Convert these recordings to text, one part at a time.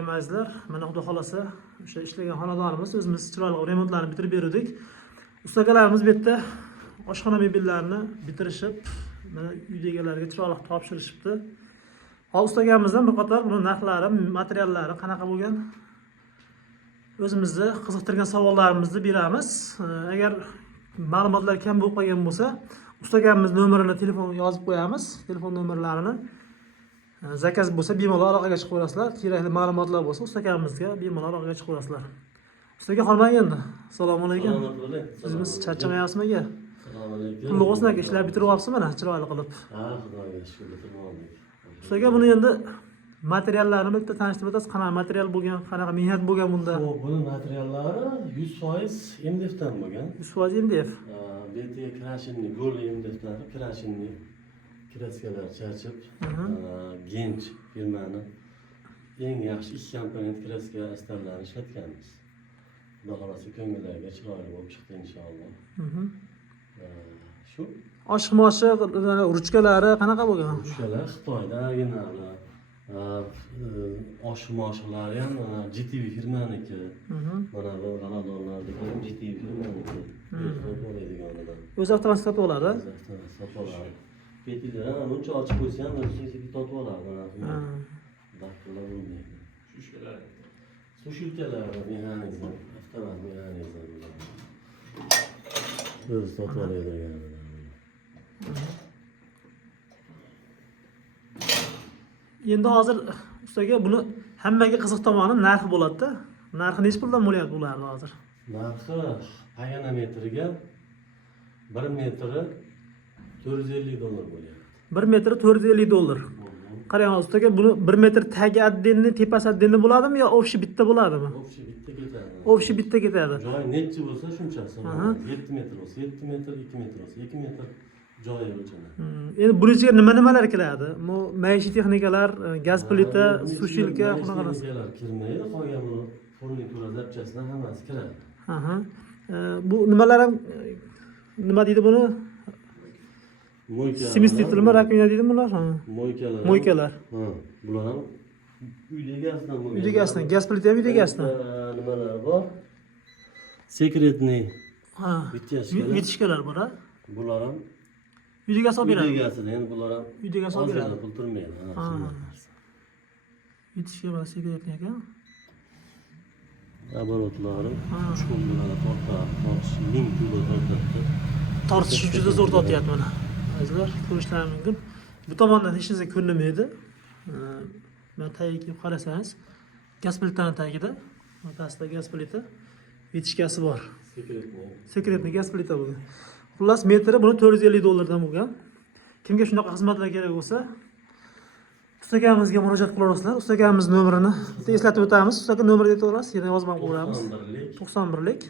ekan azizlar. Mana xudo xolasa o'sha ishlagan xonadonimiz o'zimiz chiroyli remontlarni bitirib berdik. Ustakalarimiz bu yerda oshxona mebellarini bitirishib, mana uy egalariga chiroyli topshirishibdi. Hozir ustakamizdan bir qator buni narxlari, materiallari qanaqa bo'lgan o'zimizni qiziqtirgan savollarimizni beramiz. Agar ma'lumotlar kam bo'lib qolgan bo'lsa, ustakamizning nomerini telefonga yozib qo'yamiz. Telefon nomerlarini zakaz bo'lsa bemalol aloqaga chiqib qo'yasizlar. Kerakli ma'lumotlar bo'lsa ustakamizga bemalol aloqaga chiqib qo'yasizlar. Ustaga qolmang endi. Assalomu alaykum. Siz charchamayapsizmi aka? Assalomu alaykum. Pulli bo'lsin aka, ishlar bitiryapsiz mana chiroyli qilib. Ha, xudoga shukr, bitirib oldik. Ustaga buni endi materiallarini bitta tanishtirib o'tasiz. Qanaqa material bo'lgan, qanaqa mehnat bo'lgan bunda? Buni materiallari 100% MDFdan bo'lgan. 100% MDF. BT krashinni, gol MDFdan krashinni kraskalar charchib, Gench firmani eng yaxshi 2 komponent kraska astarlarini ishlatganmiz. Xudo xolasa ko'ngillarga chiroyli bo'lib chiqdi inshaalloh. Shu Oshmoshi, ruchkalari qanaqa bo'lgan? ruchkalar Xitoyda originali. Oshmoshlar ham GTV firmaniki. Mana bu xonadonlardagi GTV firmaniki. O'zi avtomatik sotib oladi. Sotib oladi. Petilar uncha ochib qo'ysa ham o'zi sotib oladi. Mana daqiqalar bo'lmaydi. Sushilkalar mexanizm, avtomat mexanizm. O'zi sotib oladigan. Endi hozir ustaga buni hammaga qiziq tomoni narxi bo'ladi-da. Narxi necha puldan bo'lyapti bularni hozir? Narxi paganometriga 1 metri $450 bo'lyapti. 1 metri $450. Qarang ustaga, buni 1 metr tagi addenni, tepasi addenni bo'ladimi yo o'pshi bitta bo'ladimi? O'pshi bitta ketadi. O'pshi bitta ketadi. Joy necha bo'lsa shunchasi. 7 metr bo'lsa, 7 metr, 2 metr bo'lsa, 2 metr joyi o'lchanadi. Endi buning ichiga nima-nimalar kiradi? Bu maishiy texnikalar, gaz plita, sushilka, bunaqa narsalar kirmaydi. Qolgan bu furnitura zapchasidan hammasi kiradi. Bu nimalar ham nima deydi buni? Moyka. Simistitulmi, rakvina deydi bular? Moykalar. Moykalar. Bular ham uy egasidan bo'lgan. Uy egasidan, gaz plita ham uy egasidan. Nimalar bor? Sekretniy. Vitishkalar bor, ha? Bular ham uy egasi olib beradi. Uy egasidan, endi bular ham Uy egasi olib beradi. Pul turmaydi. Vitishka va sekretniy ekan. Оборотлari 3 kundan tortish 1000 kilo tortadi. Tortish juda zo'r tortyapti mana. Azizlar, ko'rishlaringiz mumkin. Bu tomondan hech narsa ko'rinmaydi. Mana tagiga kelib qarasangiz, gaz plitani tagida, o'rtasida gaz plita, vitishkasi bor. Sekretniy gaz plita bo'lgan. Xullas metri buni $450 dan bo'lgan. Kimga shunaqa xizmatlar kerak bo'lsa, ustakamizga murojaat qilaverasizlar. Ustakamizning nomerini bitta eslatib o'tamiz. Ustaga nomerini aytib o'rasiz, yana yozib qo'yamiz. 91lik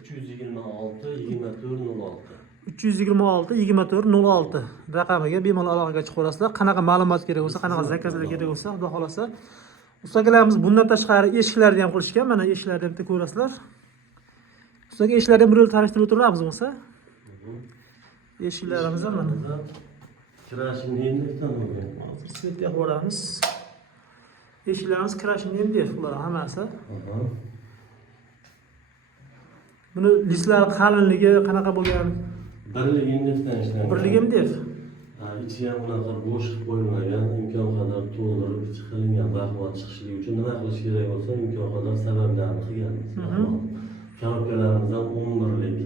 326-2406 raqamiga bemalol aloqaga chiqib qo'yasizlar. Qanaqa ma'lumot kerak bo'lsa, qanaqa zakazlar kerak bo'lsa, xudo xolasa. Ustakalarimiz bundan tashqari eshiklarni ham qilishgan. Mana eshiklarni ham bitta ko'rasizlar. Ustaga eshiklarni ham bir yo'l tanishtirib o'tiramiz bo'lsa. Eshiklarimiz ham mana. Krashinni MDFdan bo'lgan. Hozir svetga qo'yamiz. Eshiklarimiz krashinni MDF bular hammasi. Buni listlar qalinligi qanaqa bo'lgan? Birligi MDFdan ishlangan. Birligi MDF. Ichi ham unaqa bo'sh qo'yilmagan, imkon qadar to'ldirib chiqilgan baquvvat chiqishligi uchun nima qilish kerak bo'lsa, imkon qadar sabablarni qilganmiz. Korobkalarimiz ham 11lik.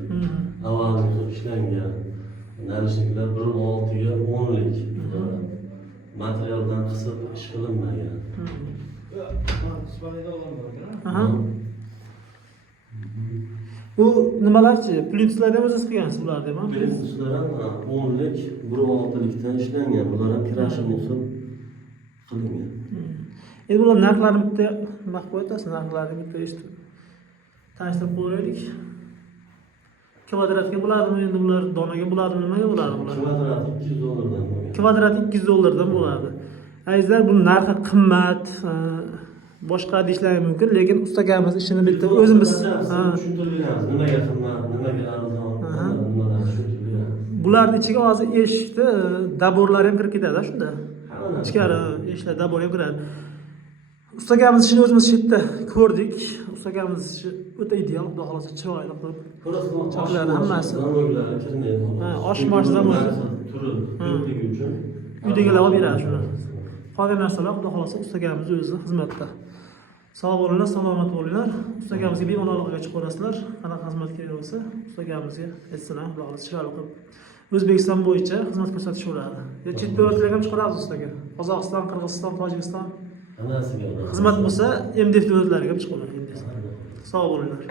Avvalroq ishlangan. Narishliklar 1.6 ga 10lik. Materialdan qisib ish qilinmagan. Bu nimalarchi? Plintuslarni ham o'zingiz qilgansiz bularni ham? Plintuslar ham 10lik, 1.6likdan ishlangan. Bular ham krashinni qilib qilingan. Endi bular narxlarini bitta nima qilib qo'yasiz? Narxlarini bitta eshitib tanishtirib qo'yaylik. Kvadratga bo'ladimi endi bular, donaga bo'ladimi, nimaga bo'ladi bular? Kvadrat $200 dan bo'lgan. Kvadrat $200 dan bo'ladi. Azizlar, bu narxi qimmat, boshqa deyishlari mumkin, lekin ustagamiz ishini bitta o'zimiz tushuntiramiz. Nimaga qimmat, nimaga arzon, nimadan tushuntiramiz. Bularning ichiga hozir eshikni daborlari ham kirib ketadi shunda. Ichkari eshiklar dabor ham kiradi. Ustagamiz ishini o'zimiz shu yerda ko'rdik. Ustagamiz ishi o'ta ideal, xudo xolasa chiroyli qilib. Chaqlari hammasi. Ha, osh moshdan turi yo'qligi uchun uydagilar olib beradi shuni. Qolgan narsalar xudo xolasa ustagamiz o'zi xizmatda. Sog' bo'linglar, salomat bo'linglar. Ustagamizga bemalol aloqaga chiqaverasizlar. Qanaqa xizmat kerak bo'lsa, ustagamizga aytsinlar, xudo xolasa chiroyli qilib. O'zbekiston bo'yicha xizmat ko'rsatishaveradi. Chet davlatlarga ham chiqaramiz ustaga. Qozog'iston, Qirg'iziston, Tojikiston Anasiga xizmat bo'lsa, MDF davlatlariga ham chiqaveradi. Sog' bo'linglar.